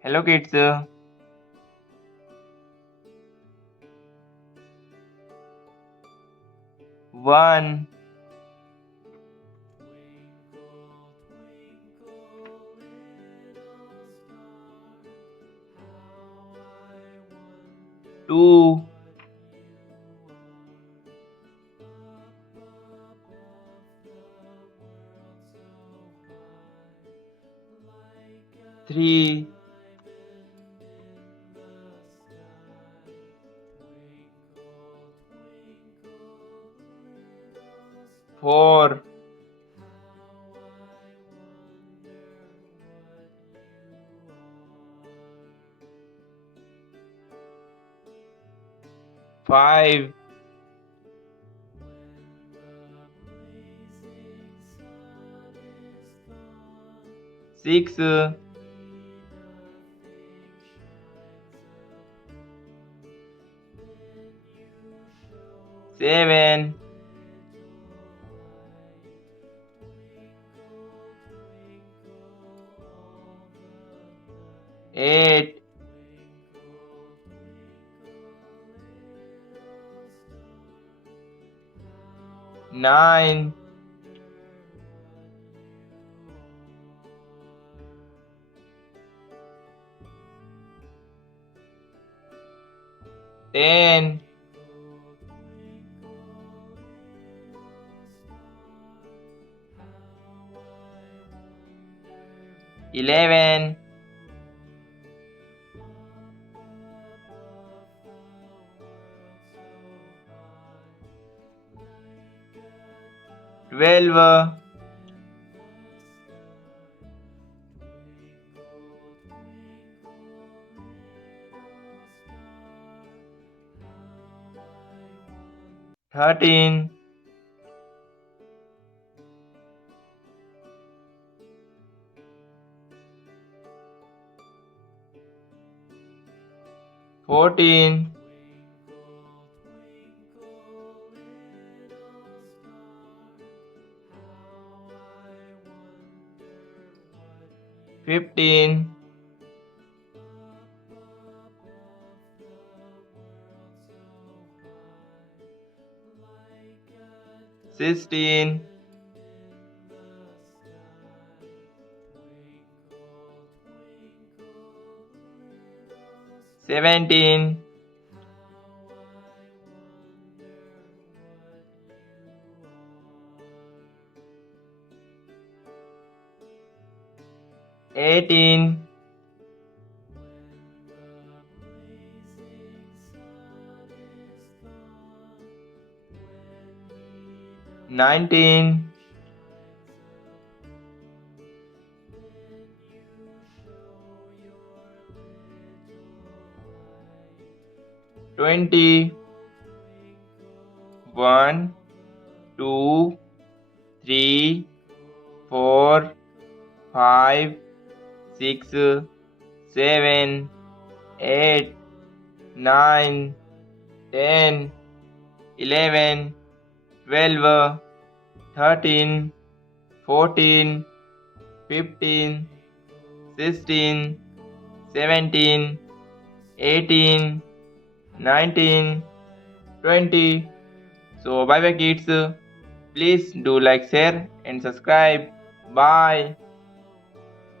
Hello kids. 1, 2, 3, 4, 5, 6, 7, 8, 9, 10, 11, 12, 13, 14, 15, 16, 17, 18, 19, 20, 1, 2, 3, 4, 5, 6, 7, 8, 9, 10, 11, 12, 13, 14, 15, 16, 17, 18, 19, 20. So bye bye kids. Please do like, share and subscribe. Bye.